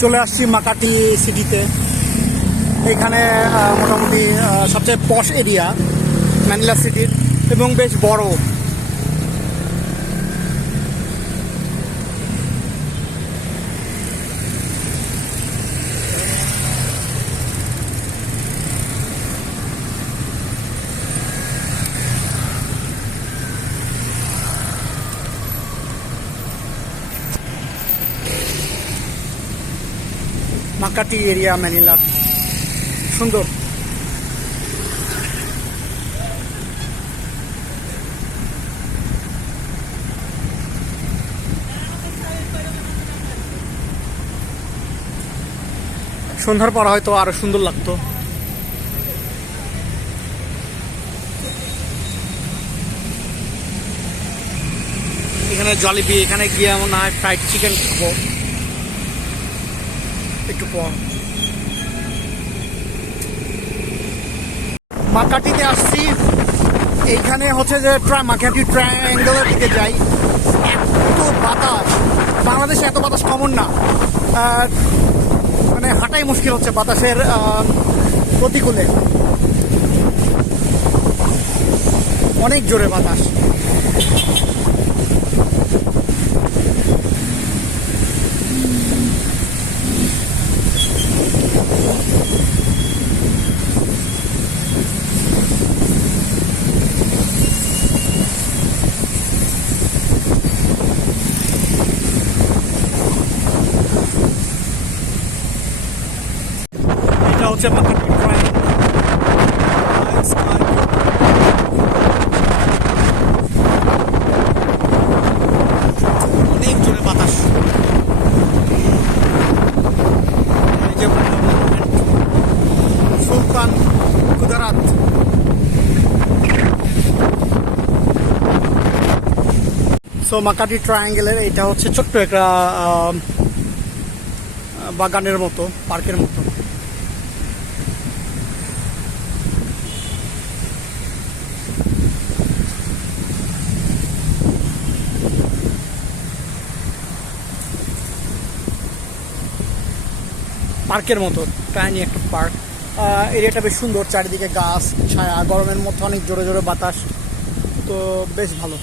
চলে আসছি মাকাটি সিটিতে। এখানে মোটামুটি সবচেয়ে পশ এরিয়া ম্যানিলা সিটির এবং বেশ বড়। মাকাটি এরিয়া ম্যানিলার সুন্দর। সন্ধ্যার পর হয়তো আরো সুন্দর লাগতো। এখানে জলিবি, এখানে গিয়ে এমন না ফ্রাইড চিকেন খাবো একটু পর। মাকাটিতে আসছি, এইখানে হচ্ছে যে মাকাটি ট্রায়াঙ্গেলের দিকে যাই। এত বাতাস, বাংলাদেশে এত বাতাস কমন না, মানে হাঁটাই মুশকিল হচ্ছে বাতাসের প্রতিকূলে। অনেক জোরে বাতাস। এটা হচ্ছে মাকাটি ট্রায়াঙ্গেল। অনেক জোরে বাতাস। সুলতান কুদারাত। সো মাকাটি ট্রায়াঙ্গেলের এটা হচ্ছে ছোট্ট একটা বাগানের মতো, পার্কের মতো। পার্কের মতো টাইনি একটা পার্ক। এরিয়াটা বেশ সুন্দর, চারিদিকে গাছ ছায়া, গরমের মধ্যে অনেক জোরে জোরে বাতাস, তো বেশ ভালো।